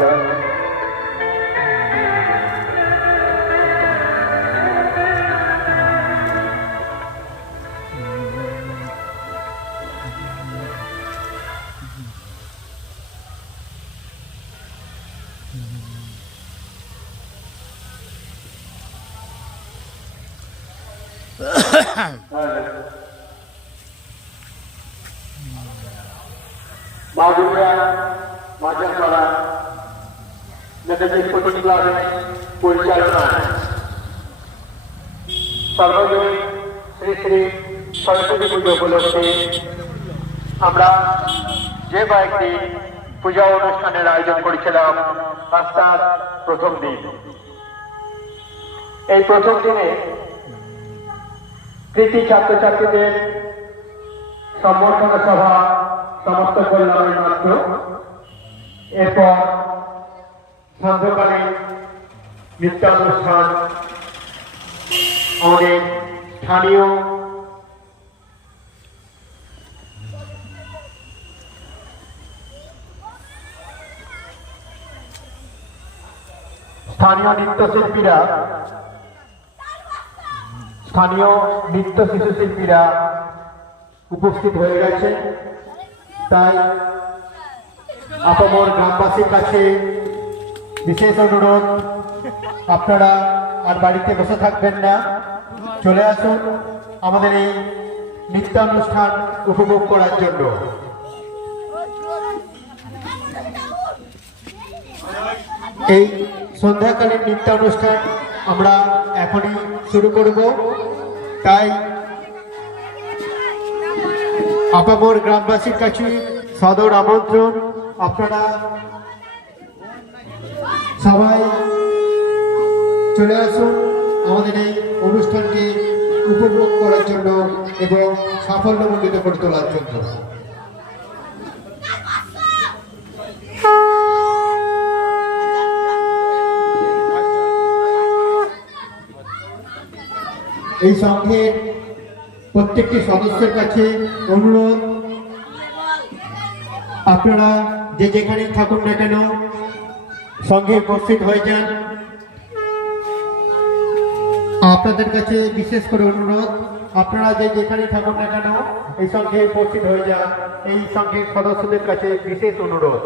ভালো। মাগুরা মাঝারপাড়া নেতাজি স্পোর্টিং ক্লাবের পরিচালনায় সর্বজনীন শ্রী শ্রী সরস্বতী পুজো উপলক্ষে আমরা যে কয়েকটি পূজা অনুষ্ঠানের আয়োজন করেছিলাম আজ তার প্রথম দিন। এই প্রথম দিনে কৃতি ছাত্রছাত্রীদের সম্বর্ধনা সভা সমাপ্ত করলাম মাত্র। এরপর সান্ধ্যকালীন নৃত্যানুষ্ঠান আমাদের স্থানীয় নৃত্য শিশু শিল্পীরা উপস্থিত হয়ে গেছে। তাই আপামর গ্রামবাসীর কাছে বিশেষ অনুরোধ, আপনারা আর বাড়িতে বসে থাকবেন না, চলে আসুন আমাদের এই নৃত্যানুষ্ঠান উপভোগ করার জন্য। এই সন্ধ্যাকালীন নৃত্যানুষ্ঠান আমরা এখনই শুরু করব। তাই আপামর গ্রামবাসীর কাছে সদর আমন্ত্রণ, আপনারা সবাই চলে আসুন আমাদের এই অনুষ্ঠানকে উপভোগ করার জন্য এবং সাফল্যমণ্ডিত করে তোলার জন্য। এই সংঘের প্রত্যেকটি সদস্যের কাছে অনুরোধ, আপনারা যে যেখানেই থাকুন না কেন সংঘে উপস্থিত হয়ে যান। আপনাদের কাছে বিশেষ করে অনুরোধ, আপনারা যে যেখানেই থাকুন না কেন এই সংঘে উপস্থিত হয়ে যান। এই সংঘের সদস্যদের কাছে বিশেষ অনুরোধ।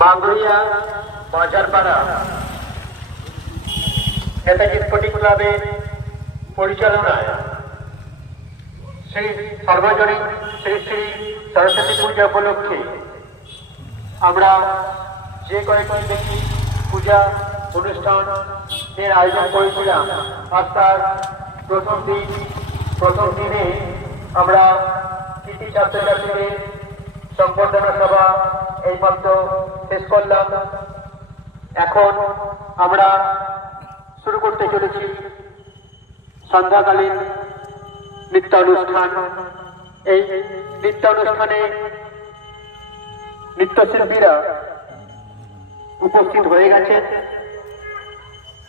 মাগুরিয়া বাজারপাড়া নেতাজি স্পোর্টিং ক্লাবের পরিচালনায় শ্রী সর্বজনীন শ্রী শ্রী সরস্বতী পূজা উপলক্ষে আমরা যে কয়েকটি পূজা অনুষ্ঠানের আয়োজন করেছিলাম আজ তার প্রথম দিনে আমরা কৃতি ছাত্রছাত্রীদের সম্বর্ধনা সভা এইমাত্র শেষ করলাম। এখন আমরা শুরু করতে চলেছি সন্ধ্যাকালীন নৃত্যানুষ্ঠান। এই নৃত্যানুষ্ঠানে নৃত্যশিল্পীরা উপস্থিত হয়ে গেছে।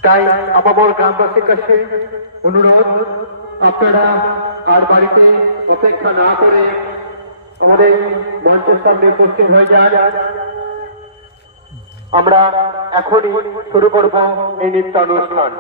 তাই আপামর গ্রামবাসীর কাছে অনুরোধ, আপনারা আর বাড়িতে অপেক্ষা না করে আমাদের মঞ্চের সামনে উপস্থিত হয়ে যান। আমরা এখনই শুরু করব এই নৃত্যানুষ্ঠান।